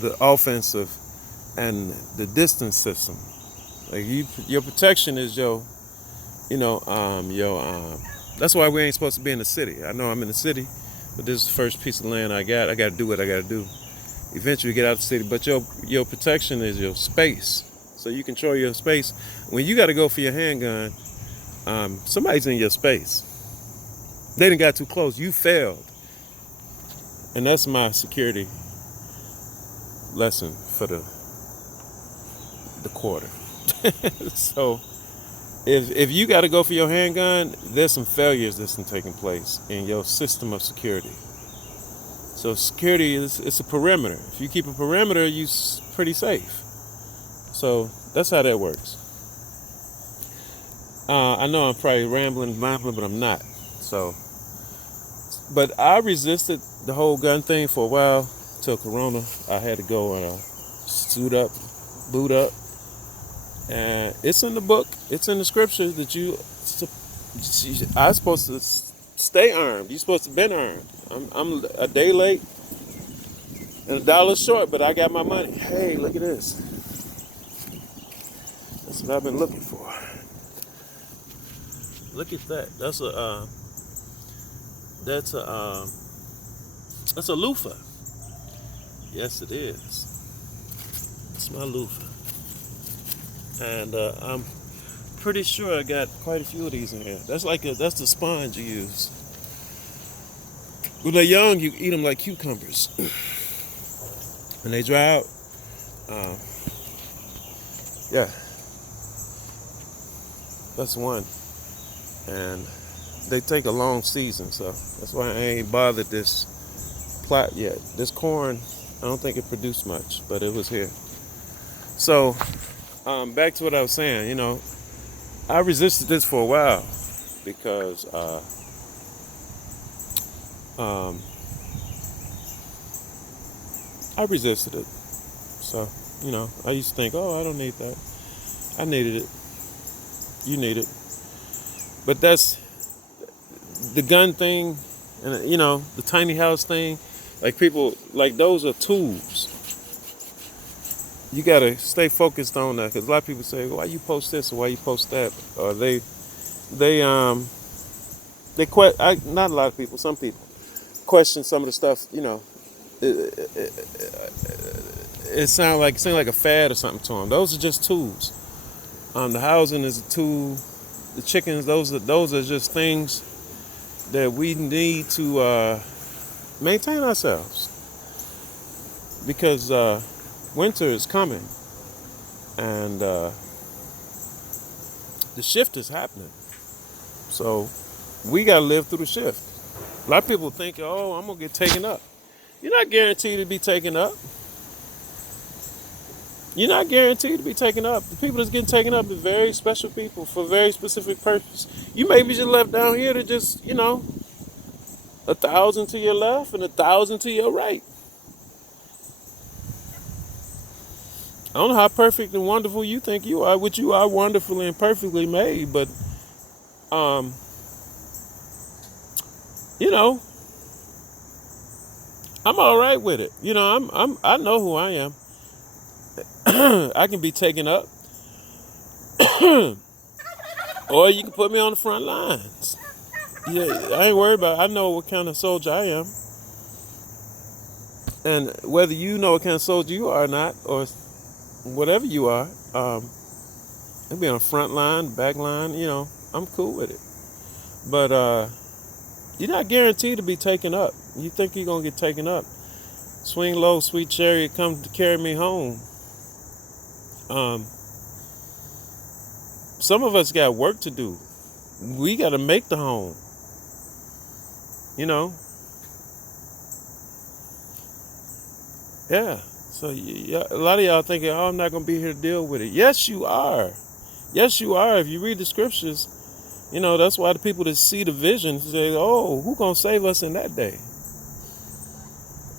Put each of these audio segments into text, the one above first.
the offensive and the distance system. Like your protection is that's why we ain't supposed to be in the city. I know I'm in the city, but this is the first piece of land I got. I got to do what I got to do. Eventually get out of the city, but your protection is your space. So you control your space. When you got to go for your handgun, somebody's in your space. They done got too close. You failed, and that's my security lesson for the quarter. So if you got to go for your handgun, there's some failures that's been taking place in your system of security. So security it's a perimeter. If you keep a perimeter, you're pretty safe. So that's how that works. I know I'm probably rambling, but I'm not. So, but I resisted the whole gun thing for a while till Corona. I had to go and suit up, boot up. And it's in the book, it's in the scripture that I'm supposed to stay armed. You're supposed to be armed. I'm a day late and $1 short, but I got my money. Hey, look at this. That's what I've been looking for. Look at that. That's a loofah. Yes, it is. It's my loofah. And I'm pretty sure I got quite a few of these in here. That's the sponge you use. When they're young, you eat them like cucumbers. When they dry out, yeah, that's one. And they take a long season, so that's why I ain't bothered this plot yet. This corn, I don't think it produced much, but it was here. So, back to what I was saying, I resisted this for a while because I resisted it. So, I used to think, oh, I don't need that. I needed it. You need it. But that's the gun thing and, the tiny house thing. Like people, like those are tools. You got to stay focused on that because a lot of people say, why you post this or why you post that? Or not a lot of people, some people question some of the stuff, it seemed like a fad or something to them. Those are just tools. The housing is a tool. The chickens, those are just things that we need to maintain ourselves because winter is coming and the shift is happening. So we got to live through the shift. A lot of people think, oh, I'm going to get taken up. You're not guaranteed to be taken up. You're not guaranteed to be taken up. The people that's getting taken up are very special people for a very specific purpose. You may be just left down here to just, 1,000 to your left and 1,000 to your right. I don't know how perfect and wonderful you think you are, which you are wonderfully and perfectly made, but, I'm all right with it. I know who I am. I can be taken up, or you can put me on the front lines. Yeah, I ain't worried about it. I know what kind of soldier I am. And whether you know what kind of soldier you are or not, or whatever you are, I'll be on the front line, back line, I'm cool with it. But you're not guaranteed to be taken up. You think you're going to get taken up. Swing low, sweet chariot, come to carry me home. Some of us got work to do. We got to make the home. Yeah. So a lot of y'all thinking, oh, I'm not going to be here to deal with it. Yes, you are. Yes, you are. If you read the scriptures, that's why the people that see the vision say, oh, who's going to save us in that day?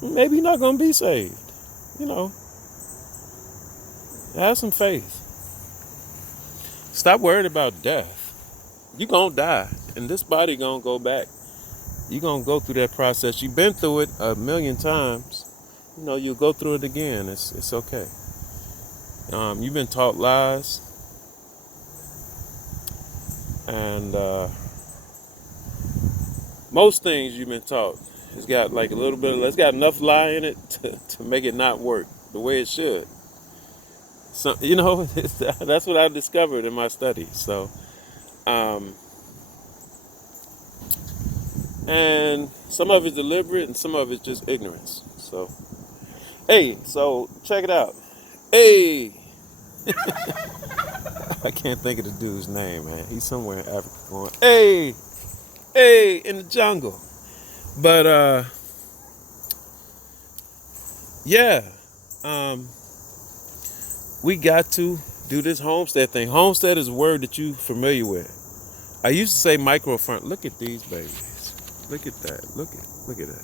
Maybe you're not going to be saved. Have some faith. Stop worried about death. You're going to die, and this body going to go back. You're going to go through that process. You've been through it a million times. you'll go through it again. It's okay. You've been taught lies, and most things you've been taught, it's got like a little bit it's got enough lie in it to make it not work the way it should. So, that's what I discovered in my study. So, and some of it's deliberate and some of it's just ignorance. So, hey, so check it out. Hey, I can't think of the dude's name, man. He's somewhere in Africa going, hey, in the jungle. But, yeah, we got to do this homestead thing. Homestead is a word that you familiar with. I used to say microfarm. Look at these babies. Look at that. Look at that.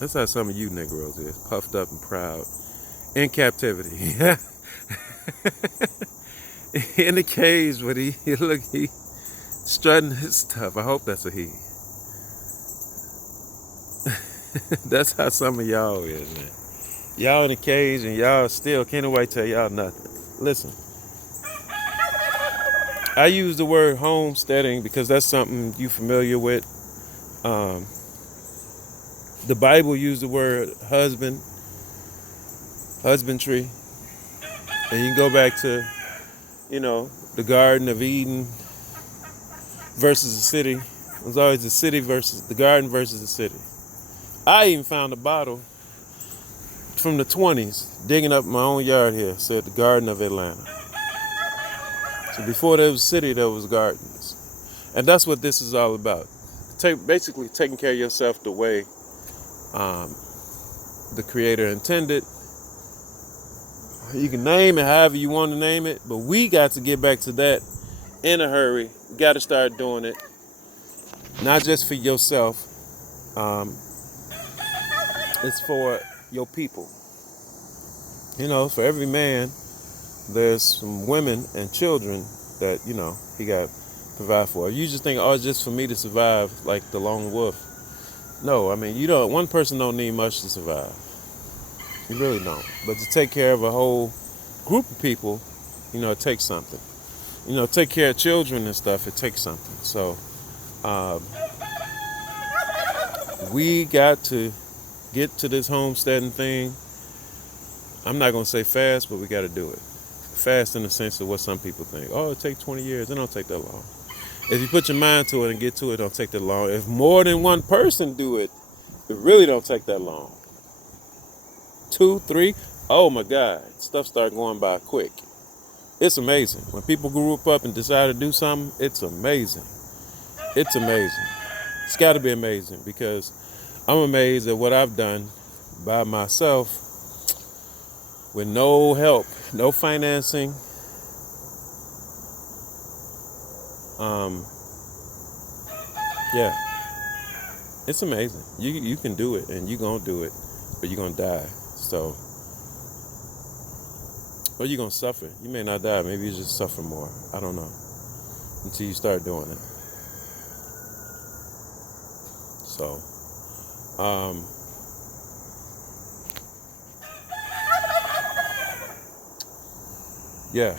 That's how some of you Negroes is, puffed up and proud, in captivity. In the cage, but he strutting his stuff. I hope that's a he. That's how some of y'all is, man. Y'all in the cage and y'all still can't nobody tell y'all nothing. Listen, I use the word homesteading because that's something you familiar with. The Bible used the word husbandry, and you can go back to, the Garden of Eden versus the city. It was always the garden versus the city. I even found a bottle from the 20s, digging up my own yard here, said the Garden of Atlanta. So before there was a city, there was gardens. And that's what this is all about. Basically taking care of yourself the way the Creator intended. You can name it however you want to name it, but we got to get back to that in a hurry. We got to start doing it, not just for yourself. It's for your people. For every man, there's some women and children that, he got to provide for. You just think, it's just for me to survive like the lone wolf. No, one person don't need much to survive. You really don't. But to take care of a whole group of people, it takes something. Take care of children and stuff, it takes something. So, we got to get to this homesteading thing. I'm not going to say fast, but we got to do it. Fast in the sense of what some people think. It takes 20 years. It don't take that long. If you put your mind to it and get to it, it don't take that long. If more than one person do it, it really don't take that long. 2, 3, oh my God, stuff start going by quick. It's amazing. When people group up and decide to do something, it's amazing. It's amazing. It's got to be amazing because I'm amazed at what I've done by myself with no help, no financing. Yeah, it's amazing. You can do it, and you're gonna do it, but you're gonna die. So, or you're gonna suffer. You may not die. Maybe you just suffer more. I don't know until you start doing it. So, yeah.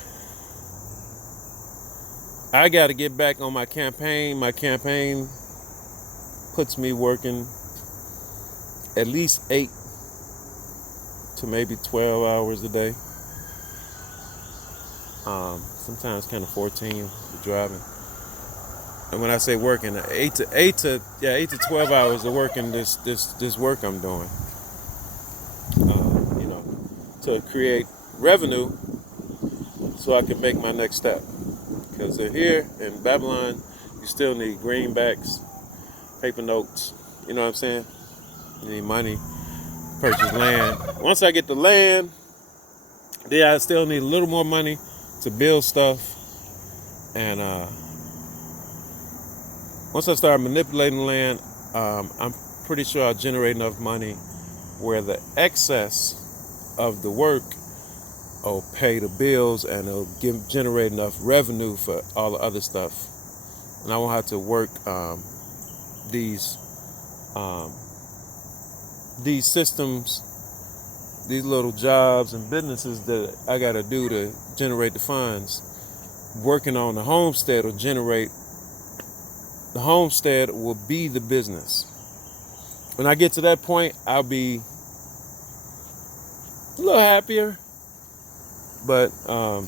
I got to get back on my campaign. My campaign puts me working at least 8 to maybe 12 hours a day. Sometimes kind of 14 with driving. And when I say working, 8 to 12 hours of working this work I'm doing. To create revenue so I can make my next step. Because here in Babylon, you still need greenbacks, paper notes. You know what I'm saying? You need money, purchase land. Once I get the land, then I still need a little more money to build stuff. And once I start manipulating the land, I'm pretty sure I'll generate enough money where the excess of the work will pay the bills and it'll generate enough revenue for all the other stuff. And I won't have to work these these systems, these little jobs and businesses that I got to do to generate the funds. Working on the homestead will generate, the homestead will be the business. When I get to that point, I'll be a little happier, but I'm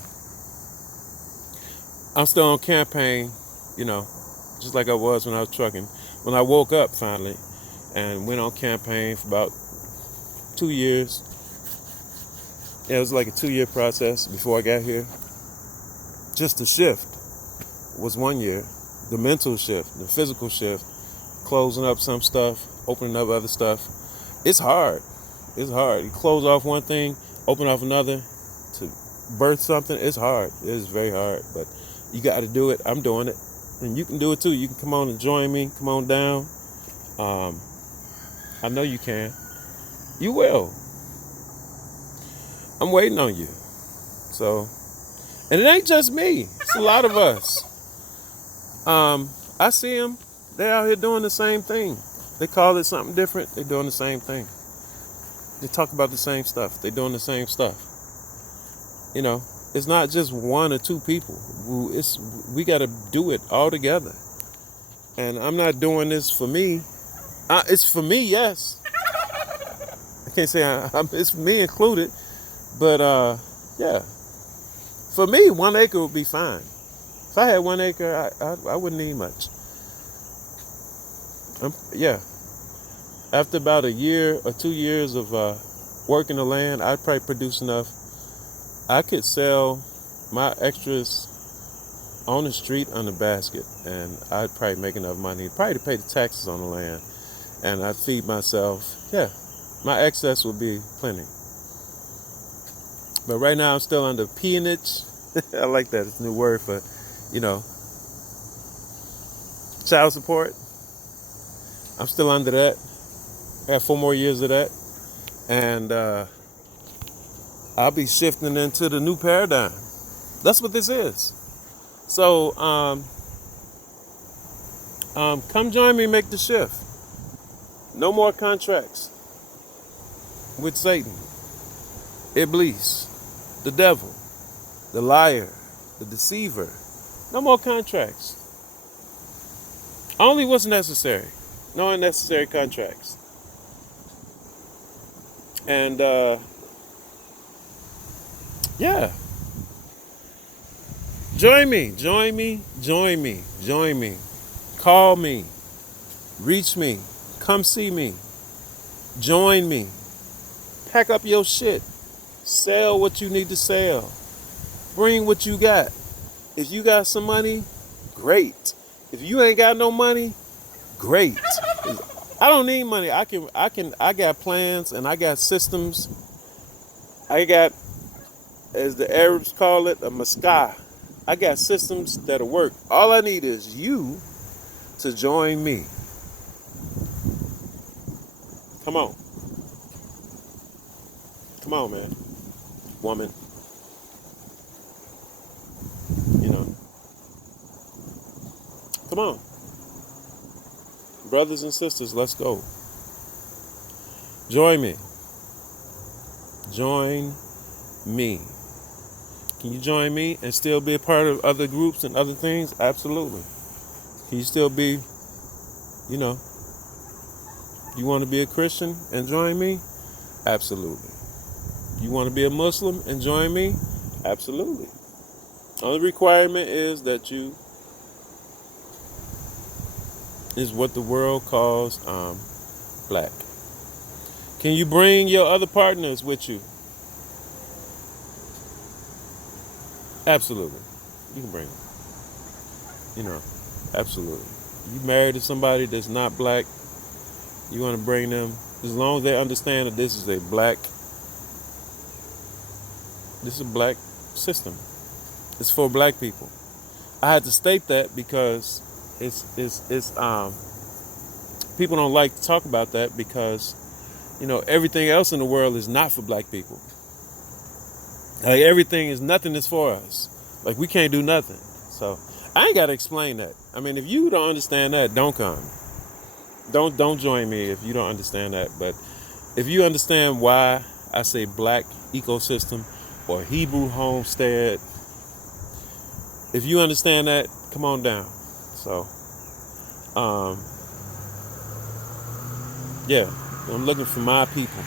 still on campaign, just like I was when I was trucking. When I woke up finally and went on campaign for about 2 years. Yeah, it was like a 2-year process before I got here. Just the shift was 1 year. The mental shift, the physical shift, closing up some stuff, opening up other stuff. It's hard. It's hard. You close off one thing, open off another to birth something. It's hard. It is very hard, but you got to do it. I'm doing it. And you can do it too. You can come on and join me. Come on down. I know you can. You will. I'm waiting on you. So, and it ain't just me. It's a lot of us. I see them. They're out here doing the same thing. They call it something different. They're doing the same thing. They talk about the same stuff. They're doing the same stuff. It's not just one or two people. We got to do it all together. And I'm not doing this for me. It's for me, yes. I can't say it's for me included. But, yeah. For me, 1 acre would be fine. If I had 1 acre, I wouldn't need much. Yeah. After about a year or 2 years of working the land, I'd probably produce enough. I could sell my extras on the street on the basket, and I'd probably make enough money, probably to pay the taxes on the land, and I'd feed myself. Yeah, my excess would be plenty. But right now I'm still under peonage. I like that. It's a new word for, child support. I'm still under that. I got 4 more years of that. And I'll be shifting into the new paradigm. That's what this is. So come join me, make the shift. No more contracts with Satan, Iblis, the devil, the liar, the deceiver. No more contracts. Only what's necessary. No unnecessary contracts. And yeah. Join me. Call me. Reach me. Come see me. Join me. Pack up your shit. Sell what you need to sell. Bring what you got. If you got some money, great. If you ain't got no money, great. I don't need money. I got plans and I got systems. I got, as the Arabs call it, a maskah. I got systems that'll work. All I need is you to join me. Come on. Come on, man. Woman. Come on. Brothers and sisters, let's go. Join me. Join me. Can you join me and still be a part of other groups and other things? Absolutely. Can you still be, you want to be a Christian and join me? Absolutely. You want to be a Muslim and join me? Absolutely. Only requirement is that you is what the world calls black. Can you bring your other partners with you? Absolutely. You can bring them. Absolutely. You married to somebody that's not black, you want to bring them, as long as they understand that this is a black system. It's for black people. I had to state that because it's people don't like to talk about that because everything else in the world is not for black people. Like everything is, nothing is for us. Like we can't do nothing. So I ain't got to explain that. I mean, if you don't understand that, don't come. Don't join me if you don't understand that. But if you understand why I say black ecosystem or Hebrew homestead, if you understand that, come on down. So, yeah, I'm looking for my people.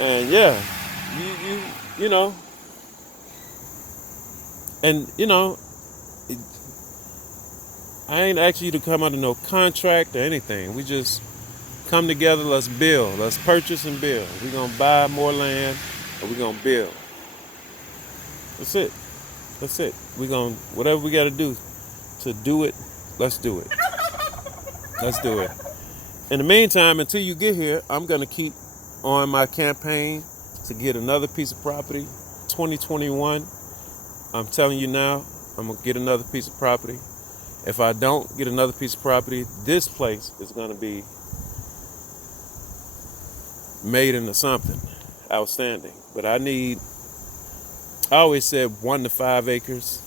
And yeah, you know, and I ain't asking you to come under no contract or anything. We just come together, let's build. Let's purchase and build. We're going to buy more land and we're going to build. That's it. That's it. We're going to, whatever we got to do it, let's do it. Let's do it. In the meantime, until you get here, I'm going to keep on my campaign to get another piece of property. 2021, I'm telling you now, I'm going to get another piece of property. If I don't get another piece of property, this place is going to be made into something outstanding. But I always said 1 to 5 acres.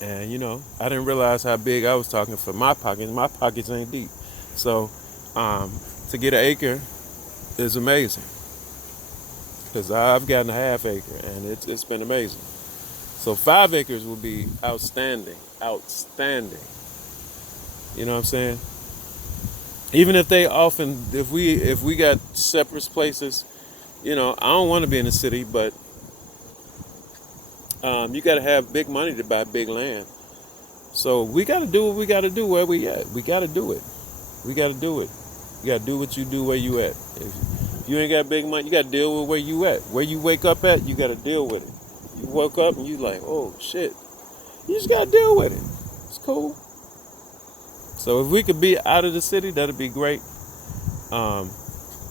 And I didn't realize how big I was talking for my pockets. My pockets ain't deep. So to get an acre is amazing. Because I've gotten a half acre and it's been amazing. So 5 acres would be outstanding. Outstanding. You know what I'm saying? Even if if we got separate places, I don't want to be in the city, but you got to have big money to buy big land. So we got to do what we got to do where we at. We got to do it. We got to do it. You got to do what you do where you at. If you ain't got big money, you got to deal with where you at. Where you wake up at, you got to deal with it. You woke up and you like, oh shit. You just got to deal with it. It's cool. So if we could be out of the city, that'd be great.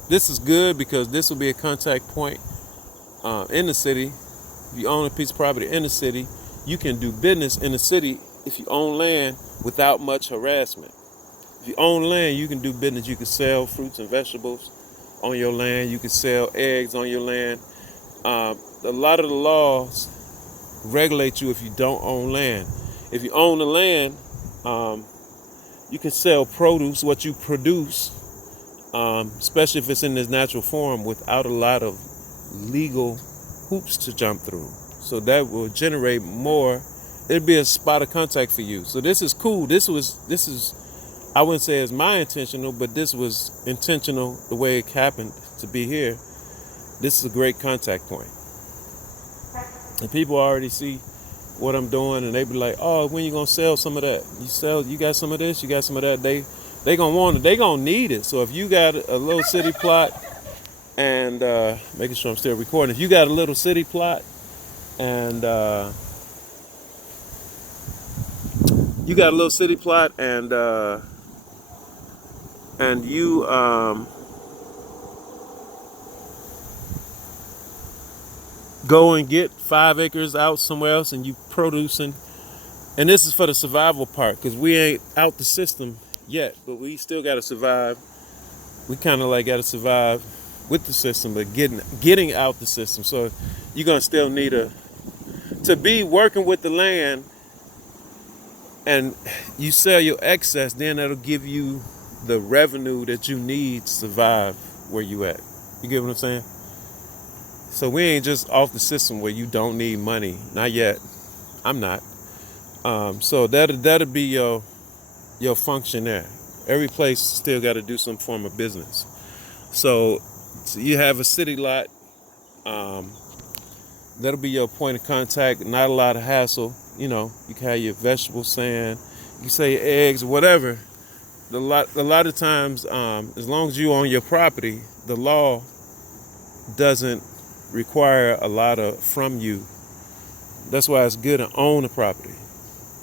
This is good because this will be a contact point in the city. If you own a piece of property in the city, you can do business in the city if you own land without much harassment. If you own land, you can do business. You can sell fruits and vegetables on your land. You can sell eggs on your land. A lot of the laws regulate you if you don't own land. If you own the land, you can sell produce, what you produce, especially if it's in this natural form, without a lot of legal hoops to jump through. So that will generate more. It'll be a spot of contact for you. So this is cool. This is, I wouldn't say it's my intentional, but this was intentional the way it happened to be here. This is a great contact point. And people already see what I'm doing and they be like, oh, when you gonna sell some of that? You got some of this, you got some of that. They gonna want it, they gonna need it. So if you got a little city plot and making sure I'm still recording, if you got a little city plot and you go and get 5 acres out somewhere else and you producing, and this is for the survival part because we ain't out the system yet, but we still got to survive. We kind of like got to survive with the system, but getting out the system. So you're gonna still need to be working with the land, and you sell your excess, then that'll give you the revenue that you need to survive where you at. You get what I'm saying? So we ain't just off the system where you don't need money. Not yet. I'm not. So that'll be your function there. Every place still got to do some form of business. So you have a city lot. That'll be your point of contact. Not a lot of hassle. You can have your vegetable sand. You can say eggs, whatever. A lot of times, as long as you own your property, the law doesn't require a lot from you. That's why it's good to own a property.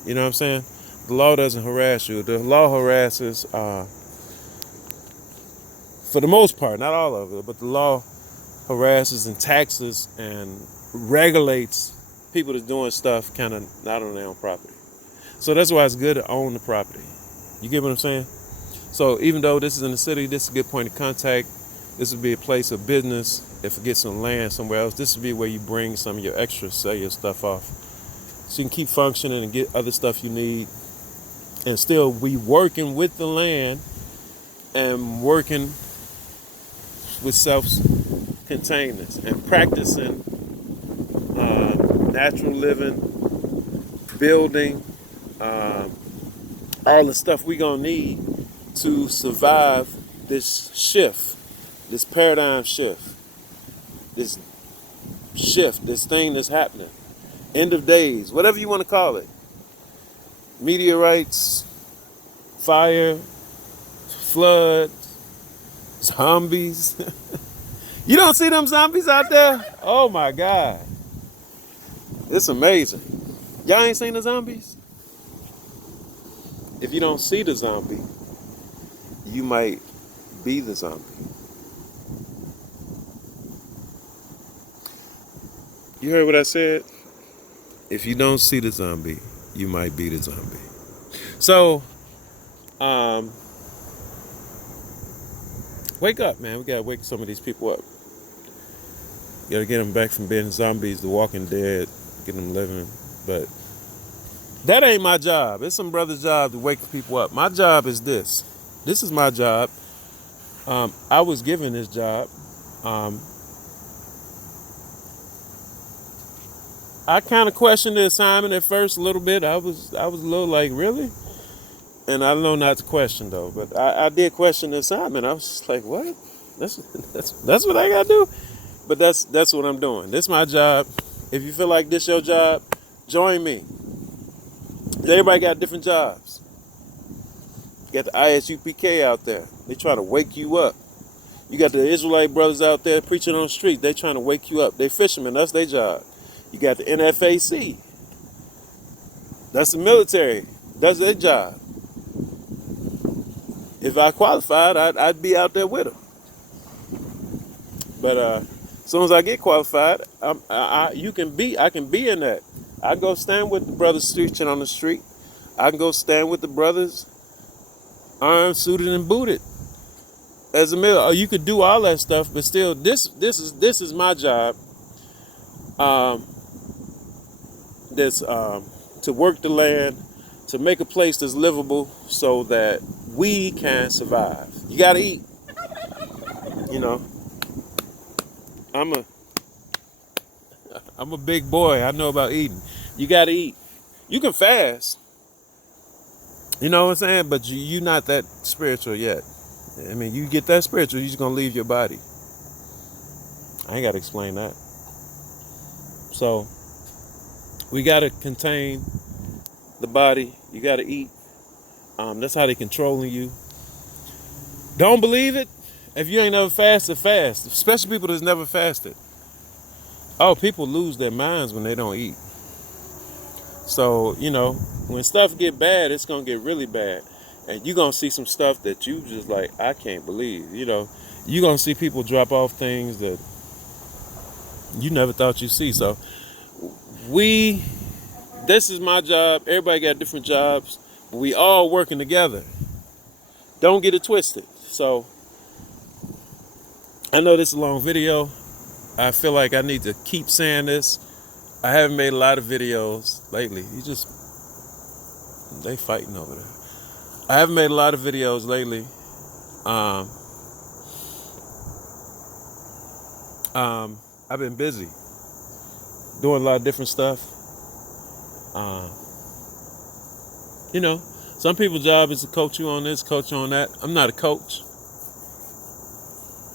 You know what I'm saying? The law doesn't harass you. The law harasses, for the most part, not all of it, but the law harasses and taxes and regulates people that's doing stuff kind of not on their own property. So that's why it's good to own the property. You get what I'm saying? So even though this is in the city, this is a good point of contact. This would be a place of business. If you get some land somewhere else, this would be where you bring some of your extra, sell your stuff off. So you can keep functioning and get other stuff you need and still be working with the land and working with self-containedness and practicing natural living, building, all the stuff we gonna need to survive this shift, this paradigm shift, this this thing that's happening. End of days, whatever you want to call it. Meteorites, fire, flood, zombies. You don't see them zombies out there? Oh my God. It's amazing. Y'all ain't seen the zombies? If you don't see the zombie, you might be the zombie. You heard what I said? If you don't see the zombie, you might be the zombie. So, wake up, man. We gotta wake some of these people up. Gotta get them back from being zombies, the Walking Dead, get them living. But that ain't my job. It's some brother's job to wake people up. My job is this. This is my job. I was given this job. I kind of questioned the assignment at first a little bit. I was a little like, really? And I know not to question though, but I did question the assignment. I was just like, what? That's what I gotta do? But that's what I'm doing. This is my job. If you feel like this your job, join me. Everybody got different jobs. You got the ISUPK out there. They try to wake you up. You got the Israelite brothers out there preaching on the street. They trying to wake you up. They fishermen. That's their job. You got the NFAC. That's the military. That's their job. If I qualified, I'd be out there with them. But as soon as I get qualified, I can be in that. I go stand with the brothers preaching on the street. I can go stand with the brothers armed, suited, and booted. As a male, you could do all that stuff, but still, this is my job. That's to work the land, to make a place that's livable, so that we can survive. You gotta eat. You know, I'm a big boy. I know about eating. You gotta eat. You can fast. You know what I'm saying? But you're not that spiritual yet. I mean, you get that spiritual, you're just gonna leave your body. I ain't gotta explain that. So we gotta contain the body. You gotta eat. That's how they controlling you. Don't believe it? If you ain't never fasted, fast. Especially people that's never fasted. Oh, people lose their minds when they don't eat. So, you know, when stuff get bad, it's gonna get really bad. And you're gonna see some stuff that you just like, I can't believe. You know, you're gonna see people drop off things that you never thought you'd see. So this is my job. Everybody got different jobs, but we all working together. Don't get it twisted. So I know this is a long video. I feel like I need to keep saying this. I haven't made a lot of videos lately. They fighting over there. I haven't made a lot of videos lately. I've been busy doing a lot of different stuff. You know, some people's job is to coach you on this, coach you on that. I'm not a coach.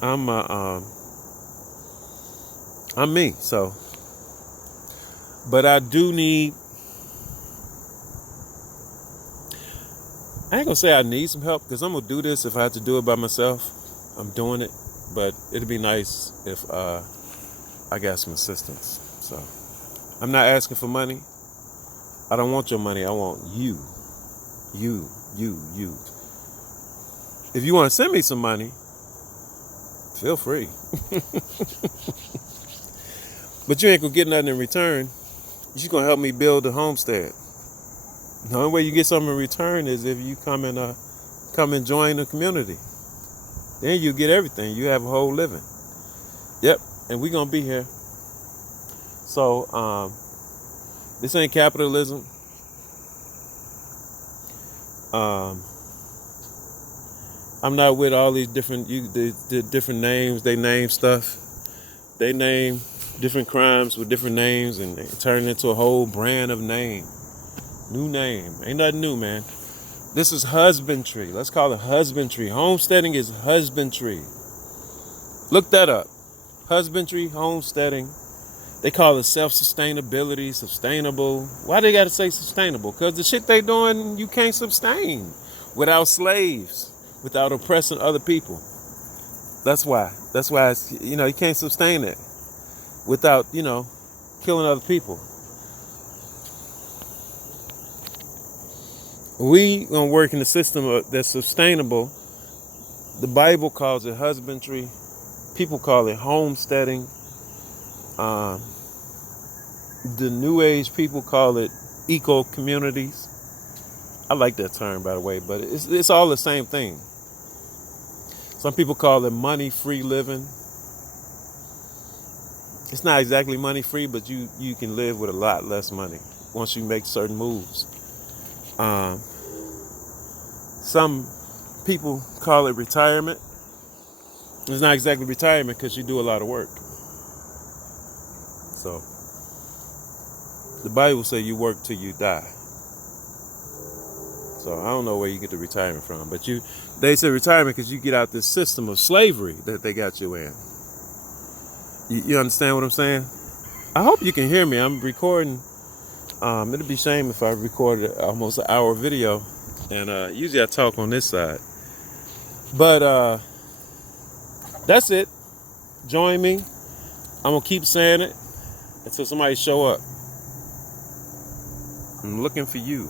I'm me. So, but I do need. I ain't gonna say I need some help because I'm gonna do this if I have to do it by myself. I'm doing it, but it'd be nice if I got some assistance. So I'm not asking for money. I don't want your money. I want you. If you want to send me some money, feel free. But you ain't gonna get nothing in return. You're just gonna help me build the homestead. The only way you get something in return is if you come and join the community. Then you get everything. You have a whole living. Yep, and we're gonna be here. So this ain't capitalism. I'm not with all these different the different names. They name stuff. They name different crimes with different names, and they turn it into a whole brand of name. New name. Ain't nothing new, man. This is husbandry. Let's call it husbandry. Homesteading is husbandry. Look that up. Husbandry, homesteading. They call it self-sustainability, sustainable. Why they got to say sustainable? Because the shit they doing, you can't sustain without slaves, without oppressing other people. That's why. That's why it's, you can't sustain it without, killing other people. We gonna work in a system that's sustainable. The Bible calls it husbandry. People call it homesteading. The New Age people call it eco communities. I like that term, by the way, but it's all the same thing. Some people call it money-free living. It's not exactly money-free, but you can live with a lot less money once you make certain moves. Some people call it retirement. It's not exactly retirement because you do a lot of work. So the Bible says you work till you die. So I don't know where you get the retirement from, but they say retirement because you get out this system of slavery that they got you in. You understand what I'm saying? I hope you can hear me. I'm recording. It'd be a shame if I recorded almost an hour video, and usually I talk on this side. But that's it. Join me. I'm gonna keep saying it until somebody show up. I'm looking for you.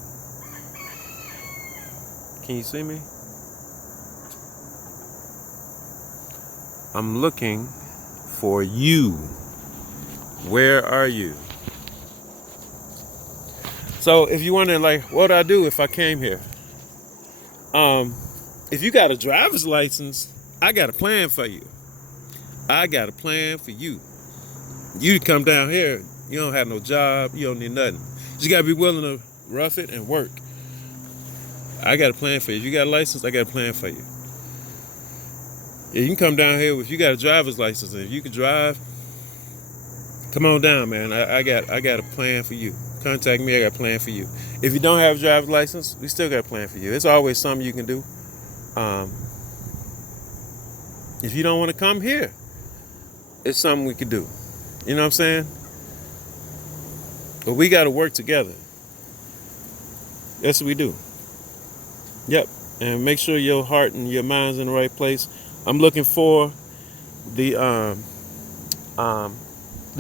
Can you see me? I'm looking for you. Where are you? So if you're wondering, like, what would I do if I came here? If you got a driver's license, I got a plan for you. I got a plan for you. You come down here, you don't have no job, you don't need nothing. You just gotta be willing to rough it and work. I got a plan for you. If you got a license, I got a plan for you. Yeah, you can come down here if you got a driver's license, and if you can drive, come on down, man. I got a plan for you. Contact me, I got a plan for you. If you don't have a driver's license, we still got a plan for you. It's always something you can do. If you don't want to come here, it's something we can do. You know what I'm saying? But we got to work together. That's what we do. Yep. And make sure your heart and your mind's in the right place. I'm looking for the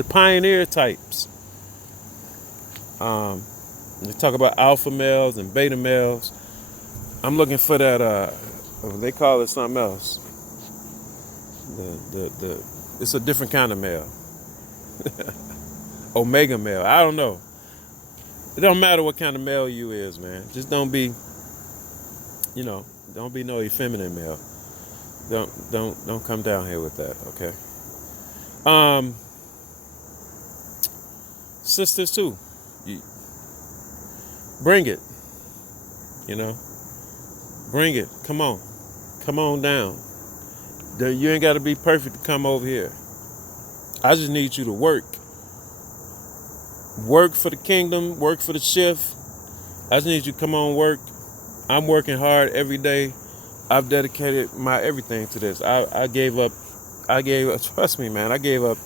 pioneer types. They talk about alpha males and beta males. I'm looking for that. They call it something else. It's a different kind of male. Omega male. I don't know. It don't matter what kind of male you is, man. Just don't be no effeminate male. Don't come down here with that, okay? Sisters too. Bring it. Bring it. Come on down. You ain't got to be perfect to come over here. I just need you to work. Work for the kingdom, work for the shift. I just need you to come on work. I'm working hard every day. I've dedicated my everything to this. I gave up, trust me, man, I gave up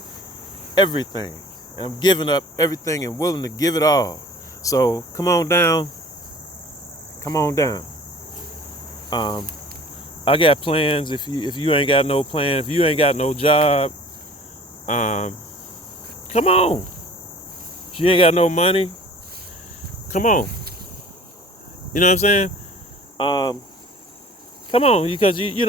everything. And I'm giving up everything and willing to give it all. So come on down. Come on down. I got plans. If you ain't got no plan, if you ain't got no job, come on. If you ain't got no money, come on. You know what I'm saying? Come on, because you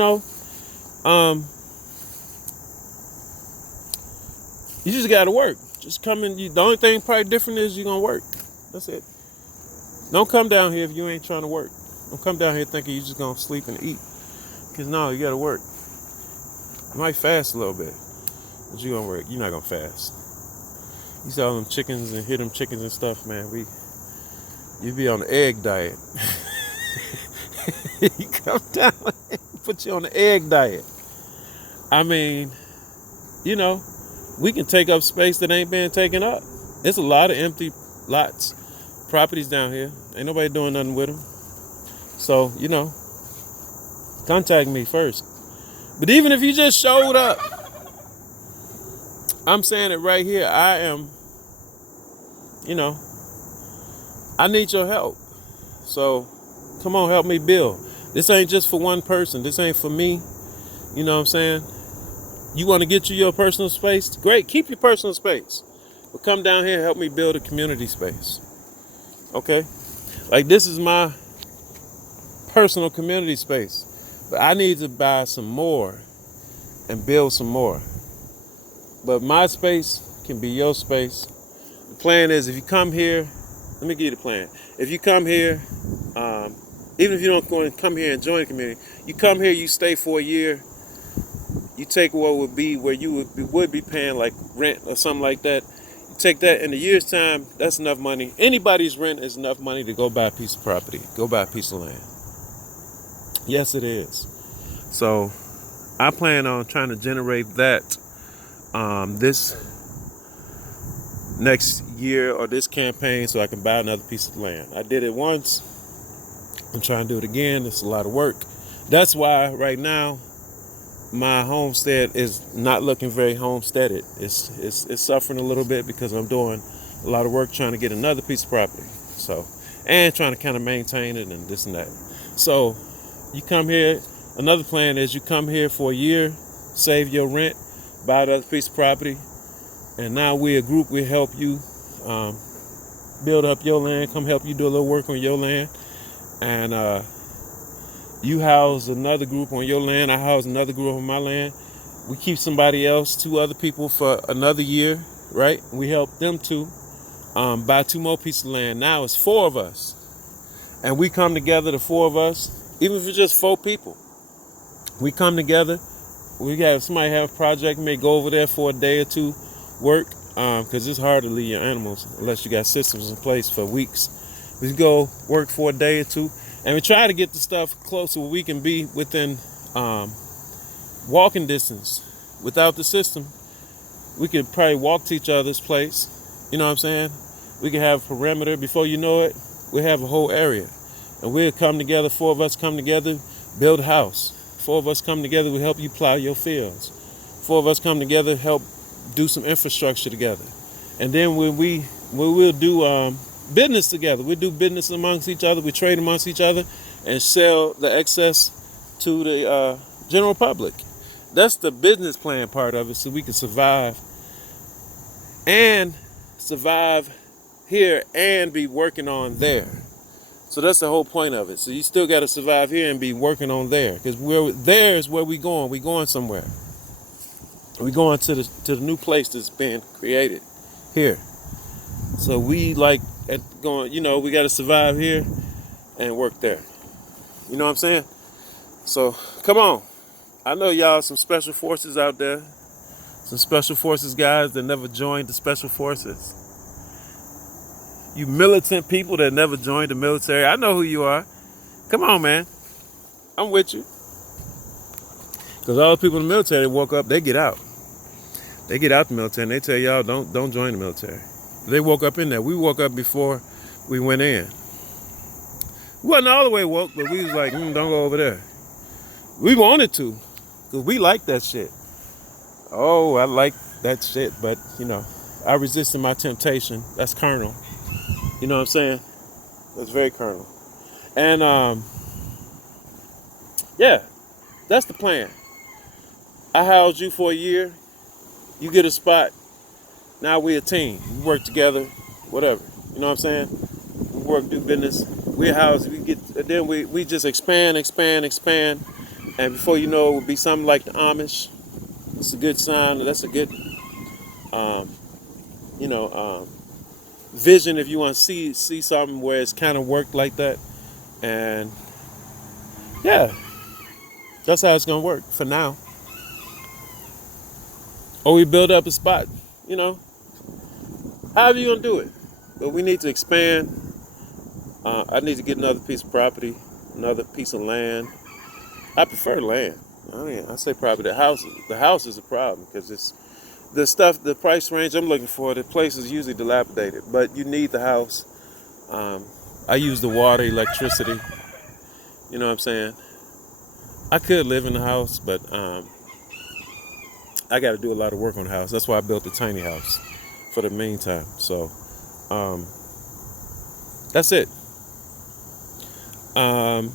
just got to work. Just come in. The only thing probably different is you're gonna work. That's it. Don't come down here if you ain't trying to work. Don't come down here thinking you're just gonna sleep and eat. Cause no, you gotta work. You might fast a little bit, but you gonna work. You're not gonna fast. You see all them chickens and hit them chickens and stuff, man. You be on the egg diet. You come down Put you on the egg diet. I mean, you know, we can take up space that ain't being taken up. There's a lot of empty lots, properties down here. Ain't nobody doing nothing with them. So, contact me first. But even if you just showed up, I'm saying it right here. I need your help. So come on, help me build. This ain't just for one person. This ain't for me. You know what I'm saying? You want to get you your personal space? Great, keep your personal space. But come down here and help me build a community space. Okay? Like, this is my personal community space. But I need to buy some more and build some more. But my space can be your space. The plan is, if you come here, let me give you the plan. If you come here, even if you don't go and come here and join the community, you come here, you stay for a year, you take what would be where you would be paying like rent or something like that. You take that in a year's time, that's enough money. Anybody's rent is enough money to go buy a piece of property, go buy a piece of land. Yes, it is. So I plan on trying to generate that this next year or this campaign so I can buy another piece of land. I did it once. I'm trying to do it again. It's a lot of work. That's why right now my homestead is not looking very homesteaded. It's suffering a little bit because I'm doing a lot of work trying to get another piece of property. So, and trying to kind of maintain it and this and that. So you come here. Another plan is you come here for a year, save your rent, buy another piece of property, and now we a group. We help you build up your land. Come help you do a little work on your land, and you house another group on your land. I house another group on my land. We keep somebody else, 2 other people for another year, right? We help them to buy 2 more pieces of land. Now it's 4 of us, and we come together. The 4 of us, even if it's just 4 people, we come together. We got somebody have a project, may go over there for a day or 2, work, because it's hard to leave your animals unless you got systems in place for weeks. We go work for a day or 2, and we try to get the stuff closer where we can be within walking distance. Without the system, we could probably walk to each other's place. You know what I'm saying? We can have a perimeter. Before you know it, we have a whole area, and we'll come together. 4 of us come together, build a house. 4 of us come together, we help you plow your fields. 4 of us come together, help do some infrastructure together. And then when we'll do business together, we'll do business amongst each other, we trade amongst each other and sell the excess to the general public. That's the business plan part of it, so we can survive here and be working on there. So that's the whole point of it. So you still got to survive here and be working on there, because there is where we going. We going somewhere. We going to the new place that's being created here. So we we got to survive here and work there. You know what I'm saying? So come on. I know y'all some special forces out there, some special forces guys that never joined the special forces. You militant people that never joined the military, I know who you are. Come on, man. I'm with you. Because all the people in the military that woke up, they get out. They get out the military and they tell y'all don't join the military. They woke up in there. We woke up before we went in. We wasn't all the way woke, but we was like, don't go over there. We wanted to, because we like that shit. Oh, I like that shit, but I resisted my temptation. That's carnal. You know what I'm saying? That's very carnal. And yeah, that's the plan. I housed you for a year. You get a spot. Now we a team. We work together, whatever. You know what I'm saying? We work, do business. We house. Then we just expand. And before you know, it will be something like the Amish. It's a good sign. That's a good, vision if you want to see something where it's kind of worked like that. And yeah, that's how it's gonna work for now. Or we build up a spot, however you gonna do it. But we need to expand. I need to get another piece of property, another piece of land, I prefer land. I say probably the house. The house is a problem because it's the stuff, the price range I'm looking for. The place is usually dilapidated, but you need the house. Um, I use the water, electricity. You know what I'm saying? I could live in the house, but I got to do a lot of work on the house. That's why I built a tiny house for the meantime. So um, that's it. Um,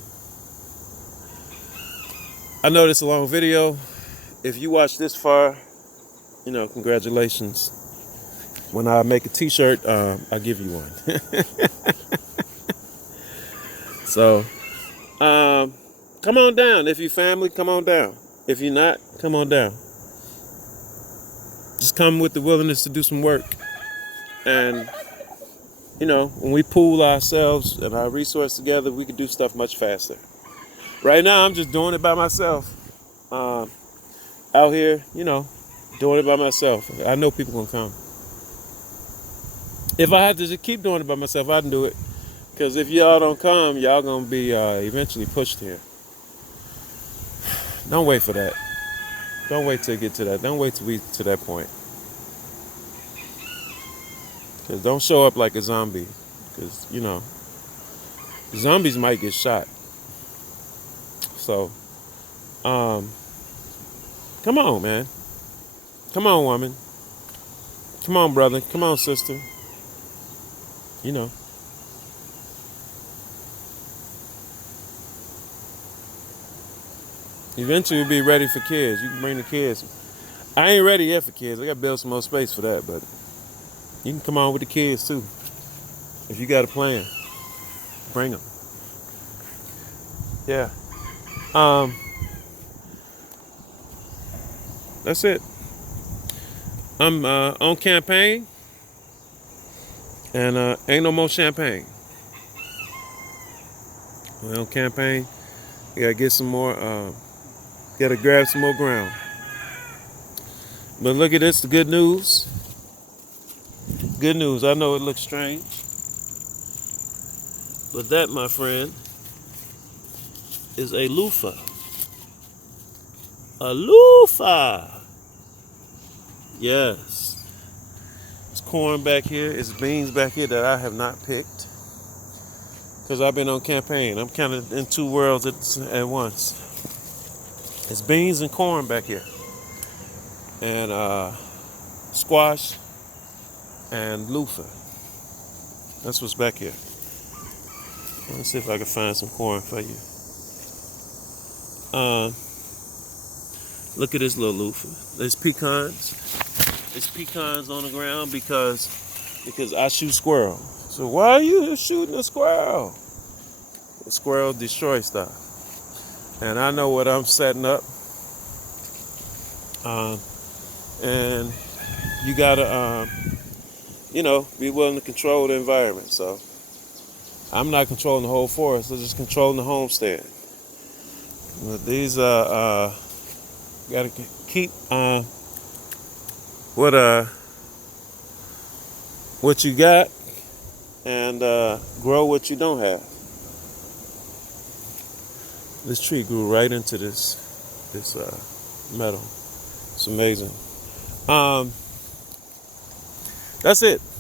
I know this is a long video. If you watch this far, congratulations. When I make a t-shirt, I'll give you one. So, come on down. If you family, come on down. If you're not, come on down. Just come with the willingness to do some work. And, when we pool ourselves and our resources together, we can do stuff much faster. Right now, I'm just doing it by myself. Out here, doing it by myself. I know people gonna come. If I had to just keep doing it by myself, I'd do it. Because if y'all don't come, y'all gonna be eventually pushed here. Don't wait for that. Don't wait till you get to that. Don't wait till we to that point. Because don't show up like a zombie. Because, zombies might get shot. So, come on, man. Come on, woman. Come on, brother. Come on, sister. Eventually we'll be ready for kids. You can bring the kids. I ain't ready yet for kids. I got to build some more space for that, but you can come on with the kids too. If you got a plan, bring them. Yeah. That's it. I'm on campaign, and ain't no more champagne. We're on campaign. You gotta get some more. Gotta grab some more ground. But look at this. The good news. Good news. I know it looks strange, but that, my friend, is a loofah. A loofah. Yes. It's corn back here. It's beans back here that I have not picked because I've been on campaign. I'm kind of in two worlds at once. It's beans and corn back here, and squash and loofah. That's what's back here. Let me see if I can find some corn for you. Look at this little loofah. There's pecans. There's pecans on the ground because I shoot squirrel. So why are you shooting a squirrel? The squirrel destroy stuff. And I know what I'm setting up. And you gotta, be willing to control the environment. So I'm not controlling the whole forest. I'm just controlling the homestead. But these gotta keep what you got and grow what you don't have. This tree grew right into this metal. It's amazing. That's it.